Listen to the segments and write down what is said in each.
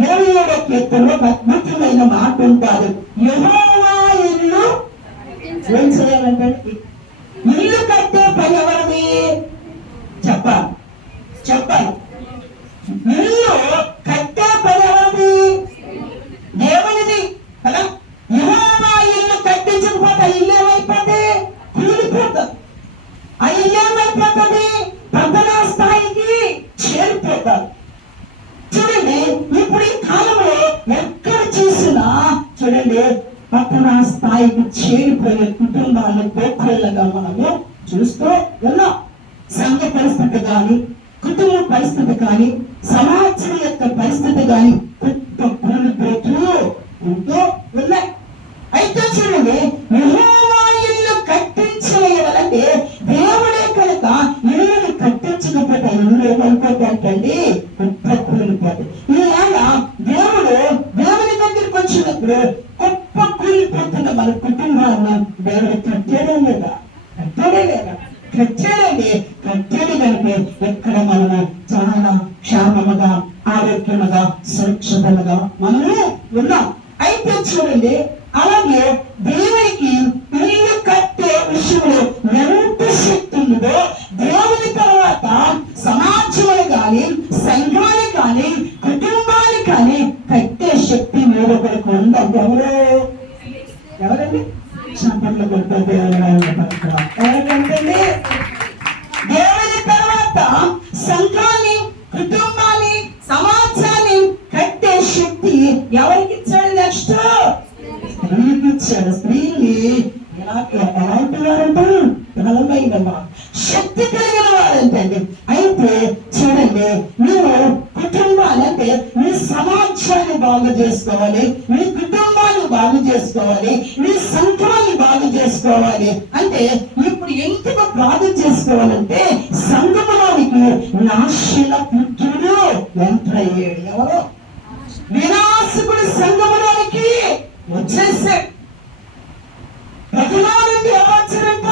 27వ కీర్తనలో ఒక అద్భుతమైన మాట ఉంటారు. యెహోవా ఇల్లు ఏం చేయాలంటే, ఇల్లు కట్టే పని ఎవరిది చెప్పాలి. ఇల్లు కట్టే పని ఎవరిది? దేవునిది కదా. యెహోవా ఇల్లు కట్టించకపోతే ఇల్లు ఏమైపోతుంది? కూలిపోతుంది. ఆ ఇల్లు ఏమైపోతుంది? పతన స్థాయికి చేరిపోతారు. చూడండి, ఇప్పుడు ఈ కాలంలో ఎక్కడ చూసినా చూడండి పతన స్థాయికి చేరిపోయే కుటుంబాలు గోకులుగా మనము చూస్తూ ఉన్నాం. సంఘ పరిస్థితి కానీ, కుటుంబ పరిస్థితి కానీ, సమాజం యొక్క పరిస్థితి కానీ కూలిపోతూ ఉంటూ ఉన్నాయి. అయితే చూడండి, యెహోవా ఇల్లు కట్టించలేదంటే దేవుడే కనుక ఇల్లుని కట్టించకపోతే ఇల్లు ఏమైపోతాయంటండి? కూలిపోతాయి. ఈవేళ దేవుడు దేవుని దగ్గరికి వచ్చినప్పుడు గొప్ప కూలిపోతున్న మన కుటుంబాన్ని దేవుడు కట్టాడే లేదా? కట్టాడు కనుక ఎక్కడ మనము చాలా క్షేమముగా, ఆరోగ్యముగా, సురక్షితంగా మనము ఉన్నాం. అయితే చూడండి, అలాగే దేవునికి ఇల్లు కట్టే విషయంలో ఎంత శక్తి ఉందో, దేవుని తర్వాత సమాజాలు కానీ, సంఘాలు కానీ, కుటుంబాలు కానీ కట్టే శక్తి వేరొకరికి ఉండదు. ఎవరండి? చప్పట్లు కొట్టే ఎవరికంటే దేవుని తర్వాత సంఘాన్ని, కుటుంబాన్ని, సమాజాన్ని కట్టే శక్తి ఎవరికి ఇచ్చాడు? నెక్స్ట్ స్త్రీకి ఇచ్చాడు. స్త్రీని ఎలాంటి వారంట? బలమైన శక్తి కలిగిన వారంటండి. అయితే చూడండి, నువ్వు కుటుంబాన్ని అంటే నీ సమాజాన్ని బాగు చేసుకోవాలి, నీ కుటుంబాన్ని బాగు చేసుకోవాలి, నీ సంఘాన్ని బాగు చేసుకోవాలి. అంటే ఇప్పుడు ఎందుకు బాగు చేసుకోవాలంటే సంఘంలోనికి నాశన పుత్రుడు ఎంటర్ అయ్యాడు. ఎవరు? వినాశకుడు సంఘంలోనికి వచ్చేసాడు. ప్రజలాంటి ఎవరంట?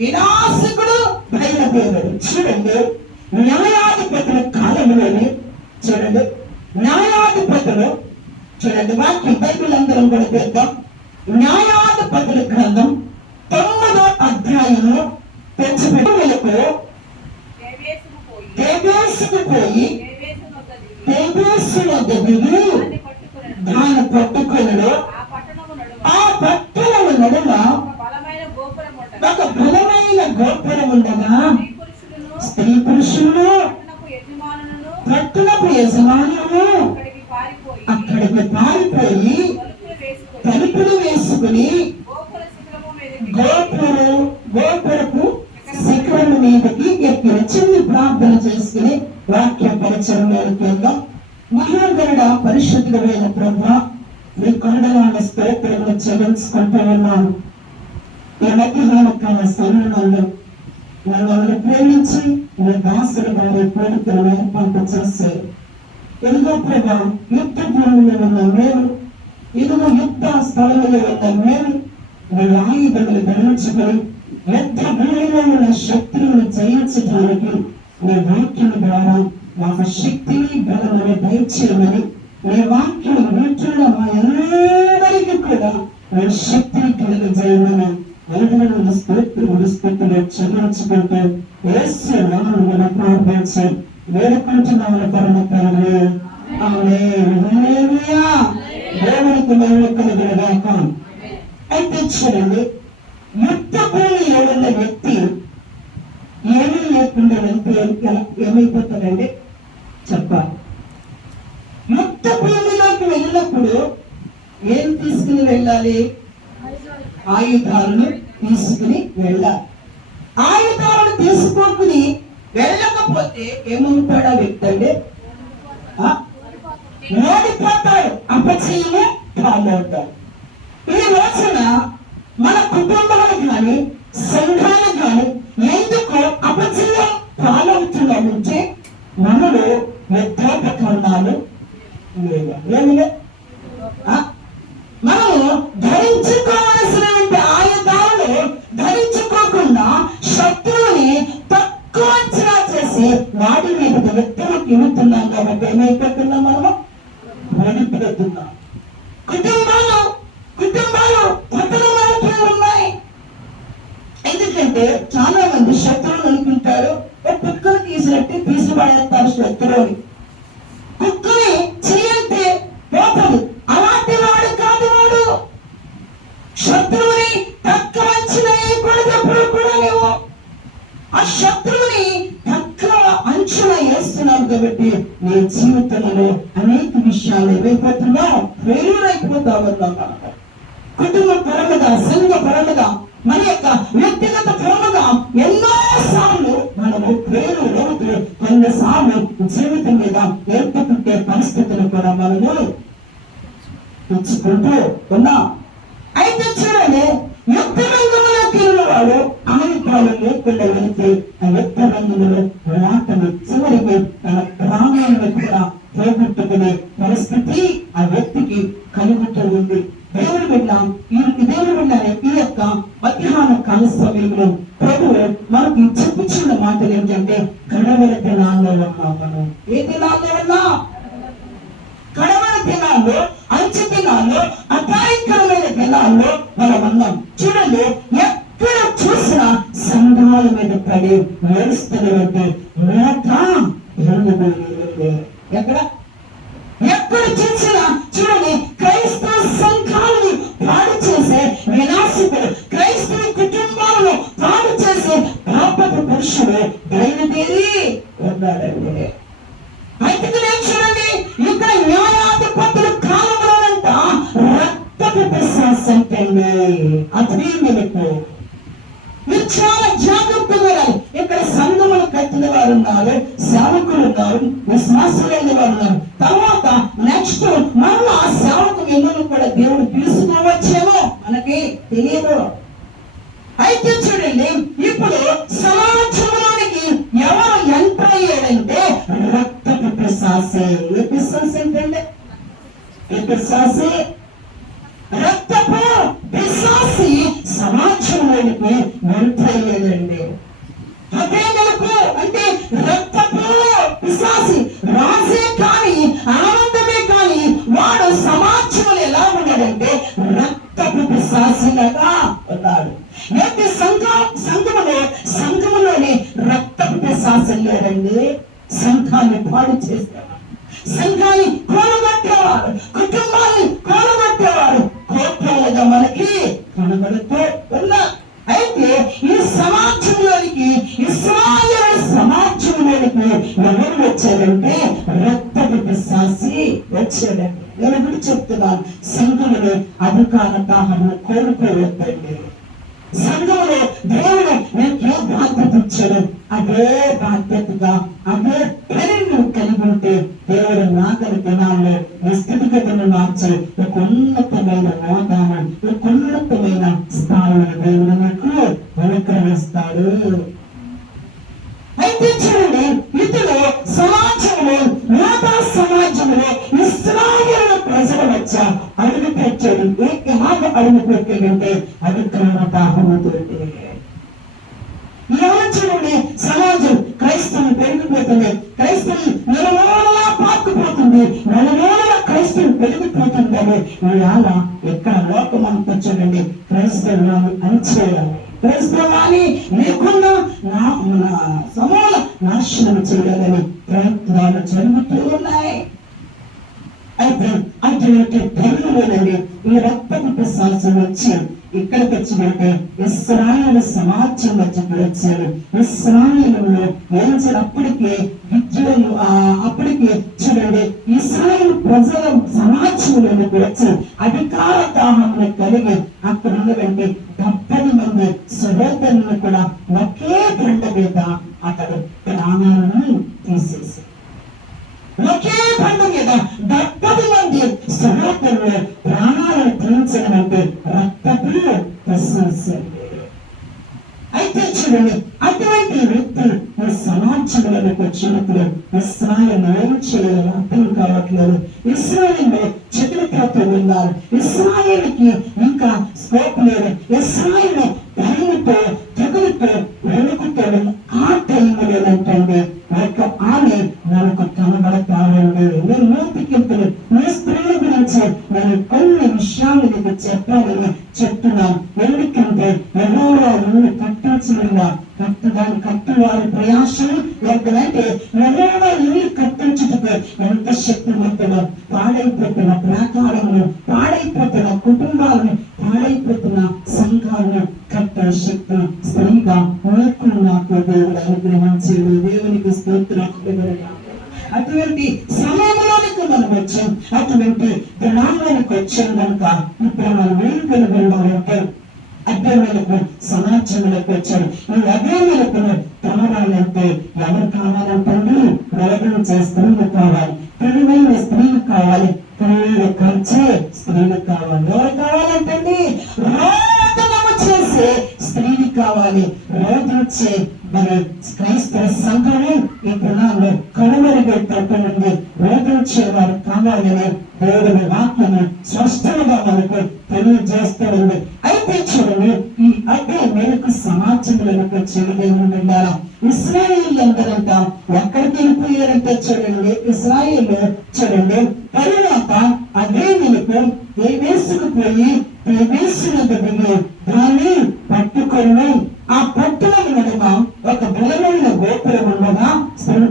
వినాశకుడు బయలుదేరాడు. చూడండి, న్యాయాధిపతుల కాలంలోనే చూడండి, న్యాయాధిపతులు చూడండి, వాక్యం బైబిల్ అందరం కూడా పెద్దాం. న్యాయాధిపతుల గ్రంథం 9వ అధ్యాయంలో పెంచబెట్టుకు పోయి దాన్ని పట్టుకొనడు. ఆ పట్టణము నడుమ ఒక బలమైన గోపురం ఉండగా స్త్రీ పురుషులు పట్టణపు యజమానులు అక్కడికి పారిపోయి తలుపులు వేసుకుని గోపురపు శిఖరం మీదకి ఎక్కిన చిన్న ప్రార్థన చేసుకుని వాక్య పరిచయంలోకి వెళ్దాం. మహాగరుడ పరిశుద్ధుడైన ప్రభువా, మీ కొండలాంటి స్తోత్రములు చెల్లించుకుంటూ ఉన్నాను. ఈ మధ్యకాల సమయంలో నన్ను ప్రేమించి మీ దాసులుగా మీ కోరికలు ఏర్పాటు చేశారు. ఇదిగో ప్రభా, యుద్ధ భూమిలో ఉన్న మేము, ఇదిగో యుద్ధ స్థలంలో ఉన్న మేము మీ ఆయుధములు ధరించుకొని యుద్ధ భూమిలో ఉన్న శక్తులను జయించడానికి మీ వాక్యం ద్వారా మాకు శక్తిని, బలమని దయచేయమని, మీ వాక్యం వింటున్న మా అందరికీ కూడా మీ శక్తిని కలుగజేయమని అందరూ స్థితులు చెల్లించుకుంటూ యేసు నామమున ప్రార్థించి వేడుకుంటున్నాము పరమ తండ్రి. ఆమేన్. హల్లెలూయా. దేవునికి మహిమ కలుగునుగాక. అయితే చూడండి, యుద్ధ భూమిలో ఉన్న వ్యక్తి ఏమీ లేకుండా వెళ్తే ఏమైపోతాడండి? చెప్పాలి. యుద్ధ భూమిలోకి వెళ్ళినప్పుడు ఏం తీసుకుని వెళ్ళాలి? ఆయుధాలను తీసుకుని వెళ్ళాలి. ఆయుధాలను తీసుకోకుని వెళ్ళకపోతే ఏమవుతాడు ఆ వ్యక్తి అంటే? ఓడిపోతాడు, అపజయము పాలవుతాడు. ఈ రోజున మన కుటుంబాలకు కానీ, సంఘాలకు కానీ ఎందుకు అపజయం పాలవుతున్నామంటే మనలో యుద్ధోపకరణాలు లేవు. ఏమిలే, మనము ధరించుకోవాల్సినటువంటి ఆయుధాలను ధరించుకోకుండా శత్రువుని తక్కువ అంచనా చేసి వాడి మీద యుద్ధం ఇవ్వుతున్నాం. కాబట్టి ఏమైపోతున్నాం? మనము పడిపోతున్నా. కుటుంబాలు పతనమవుతూ ఉన్నాయి. ఎందుకంటే చాలా మంది శత్రువులు అనుకుంటారు, కుక్కలు తీసినట్టు తీసిపడేస్తారు శత్రువుని. కుక్కని చేయంటే పోతలు. అలాంటి వాడు కాదు వాడు. శత్రువుని తక్కువ అంచనా వేయకూడదు కూడా. నువ్వు ఆ శత్రువుని తక్కువ అంచనా వేస్తున్నావు కాబట్టి నీ జీవితంలో అనేక విషయాలు ఏమైపోతున్నావు, ఫెయిల్యూర్ ఉన్నాం. కుటుంబ పరముగా, సంఘ పరముగా, మన యొక్క వ్యక్తిగత పరముగా ఎన్నో సార్లు మనము ఫెయిల్యూర్ అవుతూ కొన్నిసార్లు జీవితం మీద ఏర్పడుతుంటే పరిస్థితులు కూడా మనము తెచ్చుకుంటూ ఉన్నాం. అయితే చూడండి, యుద్ధ రంగంలోకి వెళ్ళిన వాడు ఆయుధాలు లేకుండా వెళితే ఆ యుద్ధ రంగంలో పోరాటం చివరికి తన ప్రాణాలను కూడా పోగొట్టుకునే పరిస్థితి ఆ వ్యక్తికి కలుగుతూ ఉంది. దేవుడు విన్నాం. ఈ యొక్క మధ్యాహ్న కాల సమయంలో ప్రభువు మనకి చెప్పుచున్న మాటలు ఏంటంటే, కడవరి దినాల్లో ఉన్నాం. మనం ఏ దినాల్లో ఉన్నాం? కడవరి దినాల్లో, అంచె దినాల్లో, అపాయకరమైన దినాల్లో మనం ఉన్నాం. చూడండి, ఎక్కడ చూసినా సంఘాల మీద పడి ఏడుస్తున్నట్టు ఎక్కడ చూసినా చూడండి, క్రైస్తవ సంఘాలను పాడు చేసే వినాశకుడు, క్రైస్తవ కుటుంబాలను పాడు చేసే పాపపు పురుషుడు బయలుదేరి ఉన్నాడండి. అయితే చూడండి, ఇక్కడ న్యాయాధిపతుల కాలంలోనంట రక్తపు పిశాచంటండి. అది మీకు మీరు చాలా జాగ్రత్తగా. ఇక్కడ సంఘములు కట్టిన వారు ఉన్నారు, సేవకులు ఉన్నారు, విశ్వాసులైన వారు ఉన్నారు. తర్వాత నెక్స్ట్ మళ్ళా ఆ సేవకు ఎన్నో కూడా దేవుడు పిలుచుకోవచ్చేమో మనకి తెలియదు. అయితే చూడండి, ఇప్పుడు సమాజంలోనికి ఎవరు ఎంటర్ అయ్యాడంటే రక్తపు పిశాచే. ఏ పిశాచే ఏంటంటే, ఏ పిశాచే? రక్తపు పిశాచి సమాజంలోనికి ఎంటర్ అయ్యాడండి. అదే మనకు అంటే రక్తపు పిశాచి రాజే కానీ, ఆనందమే కానీ, వాడు సమాజంలో ఎలా ఉన్నాడంటే రక్తపు పిశాచిలాగా ఉన్నాడు. అయితే సంఘములోని రక్తపు పిశాచి లేడండి. సంఘాన్ని పాడు చేస్తారు, సంఘాన్ని కూలగొట్టేవారు, కుటుంబాన్ని కూలగొట్టేవారు కోట్లుగా మనకి కనబడుతూ ఉన్నా. అయితే ఈ సమాజంలోనికి, ఇశ్రాయేలు సమాజంలోనికి ఎవరు వచ్చారంటే రక్తపు పిశాచి వచ్చాడండి. ఎవరు చెప్తున్నాను, సంఘములో అధికార దాహమును కోరుకోవద్దండి. సంఘంలో దేవుడు నీకు ఏ బాధ్యత ఇచ్చాడు, అదే బాధ్యతగా, అదే పనిని కలిగి ఉంటే దేవుడు నాగరి దినాల్లో నీ స్థితిగతులను మార్చి ఒక ఉన్నతమైన హోదాను, ఒక ఉన్నతమైన స్థాయిని దేవుడు నీకు అనుగ్రహిస్తాడు. అయితే చూడండి, ఇతడు సమాజంలో, యోధా సమాజంలో ఇశ్రాయేలు ప్రజల మధ్య అడుగు పెట్టాడు. ఎలాగ అడుగు పెట్టాడంటే అధికార దాహముతోటి. ఇలా చూడండి, సమాజం క్రైస్తవం పెరిగిపోతుంది, క్రైస్తవం నలుమూలలా పాకుపోతుంది, నలుమూలలా క్రైస్తవం పెరిగిపోతుందని ఇవాళ ఎక్కడ లోకమంతా చూడండి క్రైస్తవాన్ని అణిచేయాలి, క్రైస్తవాన్ని లేకుండా సమూల నాశనం చేయాలని ప్రయత్నాలు జరుగుతూ ఉన్నాయి. అయితే అటువంటి ధర్మంలోనండి ఈ రక్తపు పిశాచు వచ్చి ఇక్కడికి వచ్చినట్టే ఇశ్రాయేలు సమాజం మధ్యకి వచ్చారు. ఇశ్రాయేలులో ఏం అప్పటికే విద్యులు అప్పటికే చూడండి, ఇశ్రాయేలు ప్రజల సమాజంలోకి వచ్చి అధికార దాహమును కలిగి అక్కడ ఉన్నటువంటి 70 మంది సహోదరులను కూడా ఒకే బండ మీద అతడు ప్రాణాలను తీసేసి, ఒకే బండ మీద 70 మంది సహోదరులు ప్రాణాలను తీర్చడం అంటే రక్తపు పిశాచు. అయితే చూడండి, అటువంటి వ్యక్తి ఈ సమాజంలోకి వచ్చినప్పుడు ఇశ్రాయేలు ఏం చేయాలో అర్థం కావట్లేదు. ఇశ్రాయేలు చతురతతో ఉన్నారు, ఇశ్రాయేలుకి ఇంకా స్కోప్ లేదు. ఇశ్రాయేలు భయంతో, తెగులతో వెనుకుతో ఆ టైంలో ఏంటంటే ఒక ఆమె మనకు కనబడతాడండి. నేను మూతికెళ్తాను, నీ స్త్రీ గురించి నేను కొన్ని విషయాలు నీకు చెప్పాలని చెప్తున్నాను. ఎందుకంటే యెహోవా ఇల్లు కట్టించకుండా కట్టడానికి కట్టు వారి ప్రయాసం ఎంతంటే యెహోవా ఇల్లు కట్టించుటకు ఎంత శక్తివంతుడో, పాడైపోతున్న ప్రాకారములు, పాడైపోతున్న కుటుంబాలను, పాడైపోతున్న సంఘాలను కట్టే శక్తి స్త్రీగా నీకు నాకు దేవుడు అనుగ్రహించేది. దేవునికి స్తోత్రం. అటువంటి సమయంలోనికి మనం వచ్చాం, అటువంటి దినాలకు వచ్చాం కనుక ఇప్పుడు మనం వేడుకలు వెళ్ళాలంటే అభ్యర్థులకు సమాజంలోకి వచ్చారు. ఈ అభ్యర్థులకు తమరాలంటే ఎవరు కావాలంటే వెలగలు స్త్రీలు కావాలి, తెలివైన స్త్రీలు కావాలి, తెలివైన ఖర్చే స్త్రీలు కావాలి. ఎవరు కావాలంటే రోదనము చేసే స్త్రీలు కావాలి. రోజుచ్చే మరి క్రైస్తవ సంఘము ఈ దినాల్లో కనుమరుగైపోతుంది. రోజుచ్చేవారు కావాలని దేవుని వాక్యము స్పష్టంగా మనకు తెలియజేస్తుంది. అయితే చూడండి, ఈ అదే మేరకు సమాజంలోకి చేయలేముండాలా. ఇశ్రాయేల్ అందరంతా ఎక్కడికి వెళ్ళిపోయారంటే చూడండి, ఇశ్రాయేల్ చూడండి తరువాత అదే మేరకు వేసుకుపోయి వేసిన దిగి దాన్ని పట్టుకొని ఆ పట్టుల నడుమ ఒక బలమైన గోపురం ఉండగా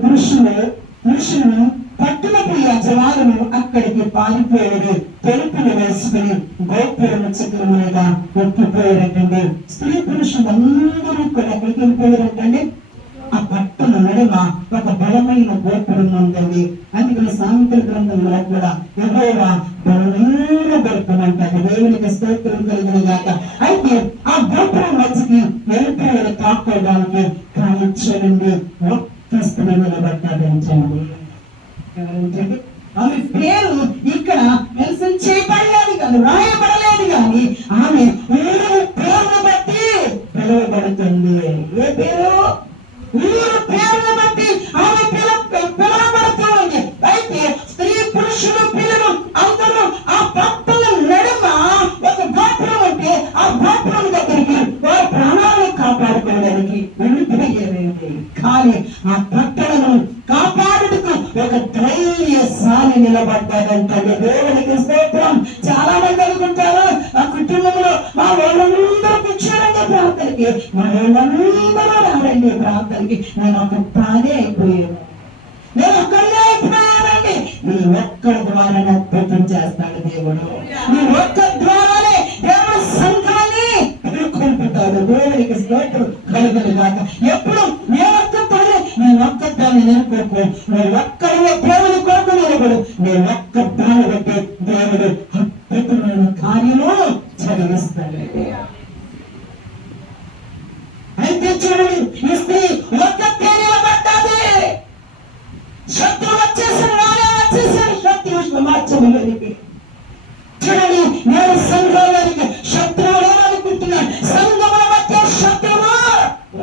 పురుషులు పట్టునకు యజమానులు అక్కడికి పారిపోయాడు. తెలుపులు వేసుకుని గోపురం చిక్కుల మీద ఎక్కిపోయారంటండి. స్త్రీ పురుషులు అందరూ కూడా ఎక్కడికి వెళ్ళిపోయారంటండి, ఆ పట్టుల నడుమ ఒక బలమైన గోపురం ఉందండి. అందుకని సామెతల గ్రంథంలో కూడా యెహోవా బలమైన గోపురం అంటారు. దేవునికి స్తోత్రం కలిగిన గాక. అయితే ఆ గోపురం మధ్యకి వెళ్ళిపోయారు కాపాడడానికి. కానీ చూడండి, ఒక్క స్త్రీ నిలబడ్డాడంటండి. ఆమె పేరు ఇక్కడ మెన్షన్ చేయబడలేదు కానీ, రాయబడలేదు కానీ ఆమె ఊరు పేరును బట్టి పిలువబడుతుంది. ఏ పేరు? ఊరు పేరును బట్టి ఆమె పిలువబడుతుంది. అయితే స్త్రీ పురుషులు పిల్లలు అందరూ ఆ పట్టణ నడుమ ఒక గోపురం ఉంటే ఆ గోపురం దగ్గరికి వారి ప్రాణాలను కాపాడుకోవడానికి వెళ్ళిపోయేది. కానీ ఆ పట్టణను కాపాడుటకు ఒక ధైర్యశాలి నిలబడ్డాడంటే దేవునికి స్తోత్రం. చాలా మంది అనుకుంటారు ఆ కుటుంబంలో మా వాళ్ళందరూ కూర్చోరండి ప్రార్థనకి, మా వాళ్ళందరూ రారండి ప్రార్థనకి, నేను ఒక తానే అయిపోయాను, నేను ఒక్కడే అయిపోయానండి. నీ ఒక్కడి ద్వారా అద్భుతం చేస్తాడు దేవుడు. నీ ఒక్క ద్వారానే దేవుడు సంఘాన్ని ఎదుర్కొంటాడు. దేవునికి స్తోత్రం కలుగును గాక. ఎప్పుడు నేను ఒక్కదాన్ని నిలబడుకో, నేను ఒక్కడిలో దేవుని కొరకు నిలబడు, నేను ఒక్కదాన్ని బట్టి దేవుడు అద్భుతమైన కార్యము చదివిస్తాడు. అయితే చూడండి, ఈ స్త్రీ ఒక్కటే నిలబడ్డాది. శత్రువు వచ్చేసారు, రానే వచ్చేసారు. శత్రువు మార్చబడికి చూడండి, నేను సంఘంలోనికి శత్రువులు అనుకుంటున్నాను. సంఘముల మధ్య శత్రువు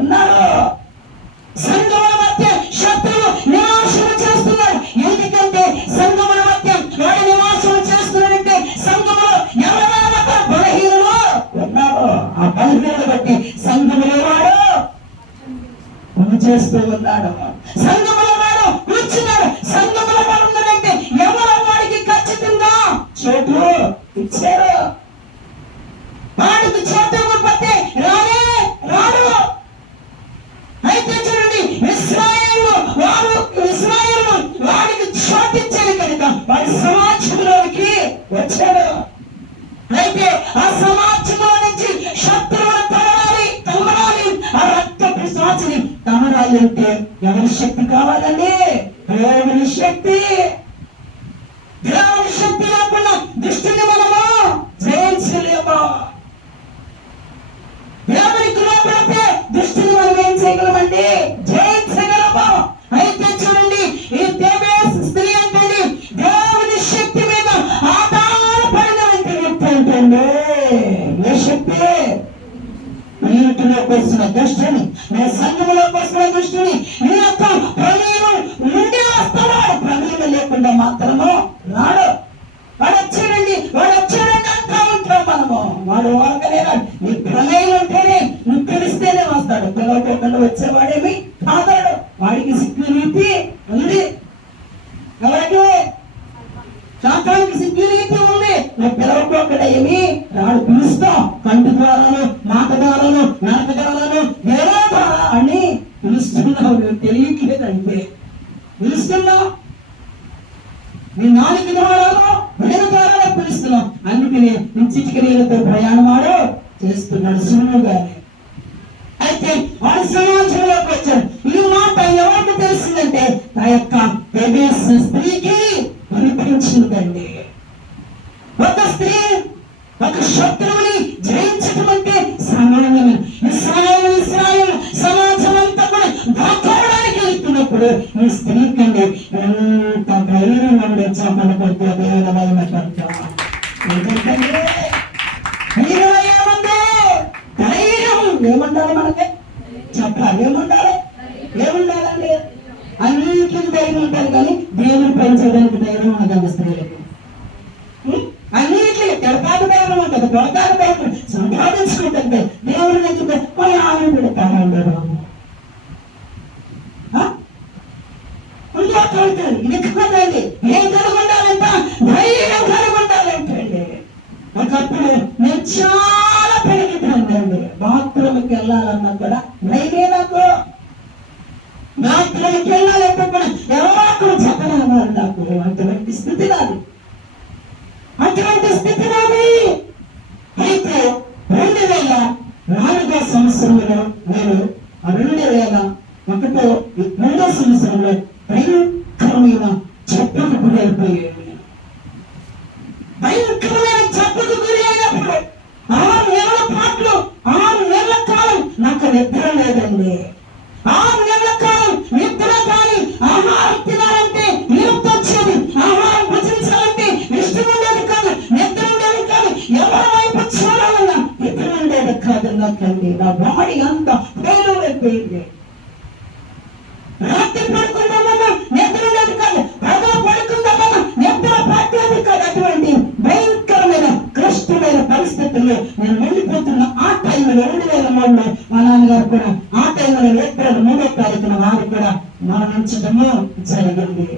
ఉన్నాడు. సంఘముల మధ్య శత్రువు నివాసము చేస్తున్నాడు. ఎందుకంటే సంఘముల మధ్య వాడు నివాసము చేస్తున్నాడంటే సంఘములో ఎవరైనా బలహీనులు ఉన్నాడు. ఆ బలహీనను బట్టి సంఘములో వాడు చేస్తూ ఉన్నాడు. సంఘములో వాడు కూర్చున్నాడు. సంఘములో వాడు ఉన్నాడంటే ఎవరో వాడికి ఖచ్చితంగా చోటు ఇచ్చారు. వాడికి చోటు ఇవ్వకపోతే రాడు. అయితే చూడండి, ఇశ్రాయేలు వాడికి చోటు ఇచ్చాడు కనుక వాడి సమాజంలోకి వచ్చాడు. అయితే ఆ సమాజంలో నుంచి శత్రువులు తమరాలి, ఆ రక్త పిశాచిని తమరాలి అంటే ఎవరి శక్తి కావాలండి? దేవుని శక్తి. దేవుని శక్తి లేకుండా దుష్టుని మనము జయించలేము. దేవునికి లోపడితే దుష్టుని మనం ఏం చేయగలమండి? జయించగలము. అయితే చూడండి, ఈ స్త్రీ అంటే దేవుని శక్తి మీద ఆధారపడిన వ్యక్తి అంటే ఏ శక్తి? ఇంటిలోకి వస్తున్న దుష్టుని, నీ సంఘంలోకి వస్తున్న దుష్టుని నీ యొక్క ప్రమేయం నుండి వస్తున్నాడు. ప్రమేయం లేకుండా మాత్రము రాడు. వాడు వచ్చాడండి అంటా ఉంటాం మనము. వాడు వాడలేనా? నీ ప్రమేయం ఉంటేనే, నువ్వు తెలిస్తేనే వస్తాడు. పిల్లవకుండా వచ్చేవాడేమి కాదాడు. వాడికి సిగ్గు నీతి ఉంది. ఎవరికి? శాతానికి సిగ్గు ఈ రీతి ఉంది. నువ్వు పిలవకుండా ఏమి రాడు, పిలుస్తాం. కంటి ద్వారాను, మాట ద్వారాను, నడక ద్వారాను, వేరే ద్వారా అని పిలుస్తున్నావు. నువ్వు తెలియట్లేదంటే పిలుస్తున్నావు. నీ నాలుగు ద్వారాలో వేరే ద్వారా పిలుస్తున్నావు. అందుకని చిటికి నీళ్ళతో ప్రయాణమాడు చేస్తున్నాడు సులువుగానే. అయితే వాడు సమాజంలోకి వచ్చాడు. ఈ మాట ఎవరికి తెలిసిందంటే ఆ యొక్క స్త్రీకి అనిపించిందండి. ఒక స్త్రీ ఒక శత్రువుని జయించడం అంటే సామాన్యమైన ఇస్రాయేల్ సమాజం అంతా కూడా దాక్కోవడానికి వెళ్తున్నప్పుడు ఈ స్త్రీ కంటే ఎంత ధైర్యం ఉండే చేపలు కొట్టే ధైర్యం ఏముండాలి మనకి చెప్పాలి. ఏముండాలండి? అన్నింటికి ధైర్యం ఉంటారు కానీ దేవుని పని చేయడానికి ధైర్యం ఉండదండి స్త్రీలకు. అన్నింటికి తిడతాకు ధైర్యం ఉంటుంది, కొడతాకు ధైర్యం, సంపాదించుకుంటుంది. దేవుని దగ్గర మన ఆమె పెడతానండి. ఇది కాదండి. ఏం కనుగొండాలంట? ధైర్యం కనుగొండాలంటండి. ఒకప్పుడు నేను చాలా పెరిగిపోయిందండి. బాత్రూమ్కి వెళ్ళాలన్నా కూడా ధైర్యం నాకు. బాత్రూమ్కి వెళ్ళాలంటే కూడా ఎవరు చెప్పలేవారు నాకు. అటువంటి స్థితి నాది. అయితే 2004 సంవత్సరంలో నేను 2001 సంవత్సరంలో భయంకరమైన చెప్పుకు గురి అయిపోయాను. భయంకరమైన చెప్పుకు గురి అయినప్పుడు 6 నెలల పాటు 6 నెలల కాలం నాకు నిద్ర లేదండి. 6 నెలల కాలం నిద్ర కానీ ఆహారం తినాలంటే నిరుప్తి వచ్చేది. ఆహారం భుజించాలంటే ఇష్టం ఉండేది కాదు, నిద్ర ఉండేది కాదు, ఎవరి వైపు చూడాలన్నా నిద్ర ఉండేది కాదు నాకండి. నా బాడీ అంతా ఫెయిల్ అయిపోయింది. రాత్రి పడుకుందామన్నా నిద్ర ఉండేది కాదు, పగల పడుకుందామన్నా నిద్ర పట్టేది కాదు. అటువంటి భయంకరమైన కష్టమైన పరిస్థితుల్లో నేను వెళ్ళిపోతున్న ఆ టైంలో 2003లో మా నాన్నగారు కూడా ఆ టైంలో ఏప్రిల్ 3వ తారీఖున వారు కూడా మరణించడము జరిగింది.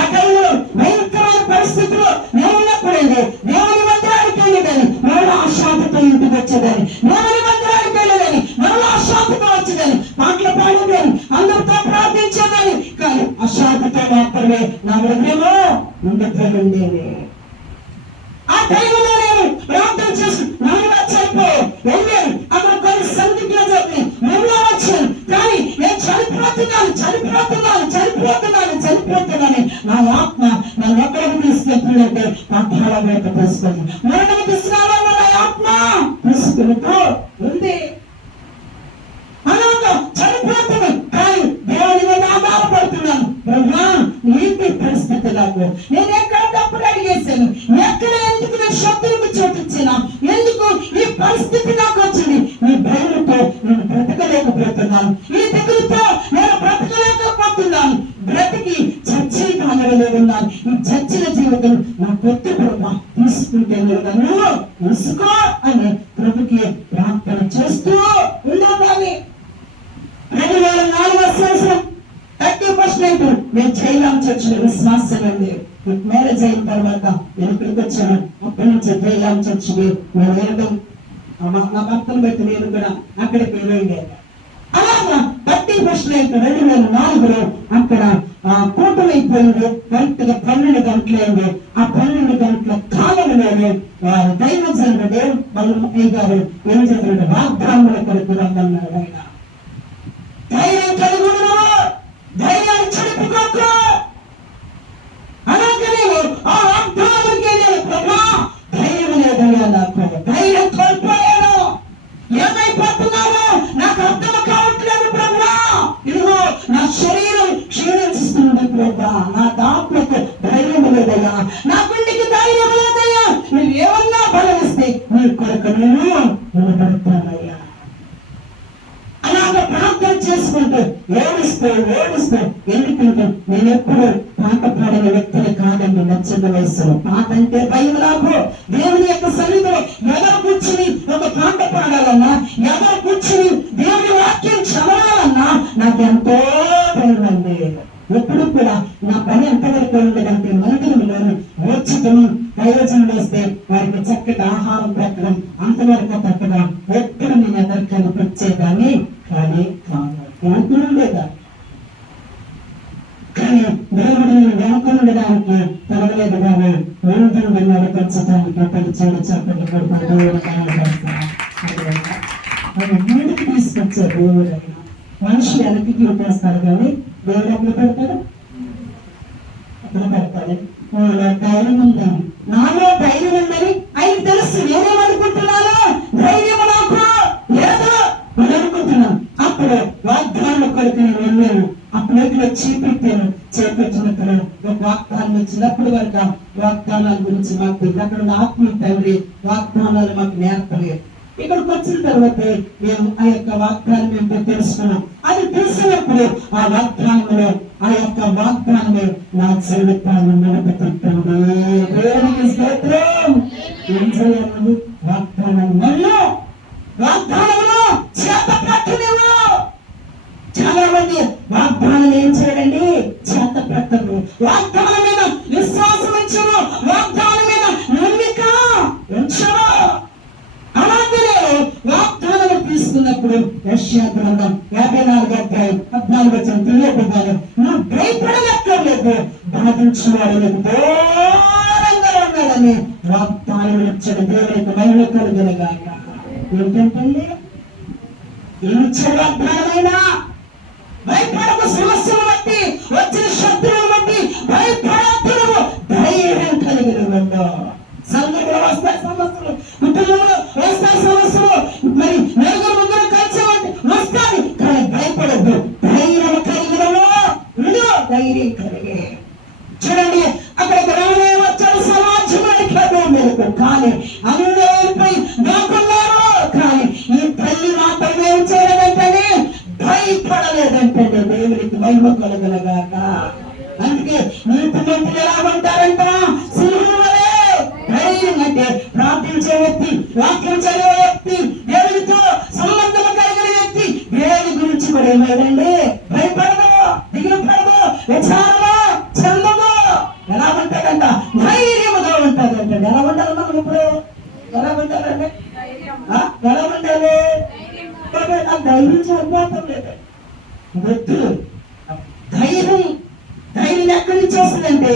ఆ టైంలో భయంకరమైన పరిస్థితుల్లో నేను ఉన్నప్పుడండి దేవుని మందిరానికి వెళ్ళేదాన్ని, మరణ ఆశాంతితో ఇంటికి వచ్చేదాన్ని. దేవుని మందిరానికి వెళ్ళేదాన్ని, మరణ ఆశాంతితో వచ్చేదాన్ని. పాటలు పాడేదాన్ని, అందరితో ప్రార్థించేదాన్ని. కానీ అశాంతితో మాత్రమే నా హృదయము ఉండిపోయింది. ఆ టైంలో నేను ప్రార్థన చేసి నాలుగు చనిపోయి వెళ్ళాను. అక్కడ కొన్ని సందిగ్ధ చెప్పి మళ్ళా వచ్చాను. కానీ నేను చనిపోతున్నాను. నా ఆత్మ నన్ను ఎక్కడికి తీసుకెళ్తుందంటే పాఠాల వైపు తీసుకొని మరణం తీసుకురావాలన్న నా ఆత్మ తీసుకెళ్తూ ఉంది. అలాగా చనిపోతున్నాను కానీ దేవుని మీద ఆధారపడుతున్నాను. ఏంటి పరిస్థితి నాకు? నేను ఎక్కడ తప్పుడు అడిగేశాను? ఎక్కడ ఎందుకు నేను శత్రువుకు చోటిచ్చాను? ఎందుకు ఈ పరిస్థితి నాకు వచ్చింది? ఈ భయంతో నేను బ్రతకలేకపోతున్నాను. ఈ దిగులుతో నేను బ్రతకలేకపోతున్నాను. బ్రతికి చచ్చి కాలంలో ఉన్నాను. ఈ చచ్చిన జీవితం నా కొత్త ప్రభు తీసుకుంటే నన్ను తెలుసుకో అని ప్రభుకి ప్రార్థన చేస్తూ ఉండేదాన్ని. 2004 సంవత్సరం 30% నేను జైలాం చర్చిలో విశ్వాసండి. మ్యారేజ్ అయిన తర్వాత నేను ఇక్కడికి వచ్చాను. అక్కడి నుంచి జైలాం చర్చికి నేను వెళ్ళడం, నా భర్తను బట్టి నేను కూడా అక్కడికి వెళ్ళండి. అలాగా 30% 2004లో అక్కడ కూటమైపోయింది. కరెక్ట్గా 12 గంటలైంది. ఆ 12 గంటల కాలంలోనే దైవజనుడు వాళ్ళు గారు ఏం చేశారంటే వాగ్దానముల కొరకు రమ్మన్నాడు. ఆయన ధైర్యం కలిగి ధైర్యాన్ని చెడుపుకోకు. అలాగే నేను ఆ వాగ్దానానికి నేను ప్రభా ధైర్యం లేదయ్యా, నాకు ధైర్యం కోల్పోయాను. ఏమైపోతున్నాను నాకు అర్థం కావట్లేదు ప్రభా. ఇదిగో నా శరీరం క్షీణిస్తుంది ప్రభా. నా దాంట్లోకి ధైర్యం లేదయ్యా, నా గుండెకి ధైర్యం లేదయ్యా. నువ్వు ఏమన్నా బలమిస్తే నీ కొరకు నేను నిలబడతానయ్యా. అలాగా ప్రార్థన చేసుకుంటూ ఏడుస్తూ ఎందుకంటే నేను ఎప్పుడు పాట పాడిన వ్యక్తిని కాదండి. నచ్చిన వయసులో పాట అంటే భయం నాకు. దేవుని యొక్క సన్నిధిలో ఎవరు కూర్చుని ఒక పాట పాడాలన్నా, ఎవరు కూర్చుని దేవుని వాక్యం చదవాలన్నా నాకు ఎంతో భయం అండి. ఎప్పుడు కూడా నా పని ఎంతవరకు ఉండదంటే మందిరంలో ఉంచడం, ప్రయోజనం వస్తే వారికి చక్కటి ఆహారం పెట్టడం, అంతవరకు తప్పగా ఎక్కడ నేను ఎదురు కనిపించేదాన్ని కానీ కాదు లేదా. కానీ దేవుడు వెనుకొనడానికి తగలేదు కానీ వెనుకను నడిపించడానికి పరిచయం చెప్పండి ముందుకు తీసుకొచ్చారు దేవుడు. మనిషి వెనక్కి చూపేస్తారు కానీ దేవుడు ఎక్కడ పెడతాడు, ఎక్కడ పెడతాడు. ధైర్యం ఉందని, నాలో ధైర్యం ఉందని ఆయన తెలుసు. నేనేమనుకుంటున్నాను, ధైర్యం నాకు లేదు అని అనుకుంటున్నాను. అప్పుడు వాగ్దానం కొరకు నేను వెళ్ళాను. అప్పుడు ఎక్కడ చేపెట్టినప్పుడు ఒక వాగ్దానం వచ్చినప్పుడు వరకు వాగ్దానాల గురించి మాకు అక్కడ ఆత్మీయ తండ్రి వాగ్దానాలు మాకు నేర్పలేదు. ఇక్కడికి వచ్చిన తర్వాత మేము ఆ యొక్క వాగ్దానం ఏంటో తెలుసుకున్నాం. అది తెలిసినప్పుడు ఆ వాగ్దానంలో ఆ యొక్క వాగ్దానమే నా జీవితాన్ని నిలబెట్టుతుంది. ఏం చేయాలి? వాగ్దానంలో చేత పట్టలేవు. చాలా మంది వాగ్దానం ఏం చేయడండి, చేత పెట్టరు. వాగ్దానం మీద విశ్వాసం ఉంచరు, వాగ్దానం మీద నమ్మిక ఉంచరు. అలాగే వాగ్దానం తీసుకున్నప్పుడు యెషయా గ్రంథం 54:14 తెలియకపోయాను. నువ్వు భయపడనక్కర్లేదు, బాధించేవాడు దూరంగా ఉన్నాడని వాగ్దానం ఇచ్చాడు. దేవునికి మహిమ కలుగునుగాక. ఏంటంటే ఏమిచ్చాడు వాగ్దానమైనా? భయపడకు, సమస్యలు బట్టి వచ్చిన శత్రువులు బట్టి భయపడద్దు, ధైర్యం కలిగిన వెళ్ళు. సంఘంలో వస్తాయి సమస్యలు, కుటుంబంలో వస్తాయి సమస్యలు, మరి నలుగురు ముగ్గురు కలిసి వస్తాయి, కానీ భయపడద్దు, ధైర్యం కలిగినవు. ధైర్యం కలిగే చూడండి. అక్కడ గ్రామే వచ్చాడు, సమాజం అడిగాడు మేరకు, కానీ అందరిపై దాక్కున్నారు. కానీ ఈ తల్లి మాత్రం ఏం చేయలేదంటే భయపడలేదంటే దేవునికి మహిమ కలుగునుగాక. అందుకే నీతిమంతులు ఎలా ఉంటారంట, సింహములే. ధైర్యం అంటే ప్రార్థించే వ్యక్తి, వాక్యం చదివే వ్యక్తి, దేవునితో సంబంధం కలిగిన వ్యక్తి దేవుని గురించి కూడా ఏమైందండి, భయపడదు, దిగులు పడదు, విచారణ చెందదు. ఎలా ఉంటాడంట, ధైర్యముగా ఉంటాడంట. ఎలా ఉంటారు మనం ఇప్పుడు? ఎలా ఉంటారండి? ఎలా ఉండాలి? నాకు ధైర్యం సరిపోతాం లేదు. ధైర్యం ఎక్కడి నుంచి వస్తుందంటే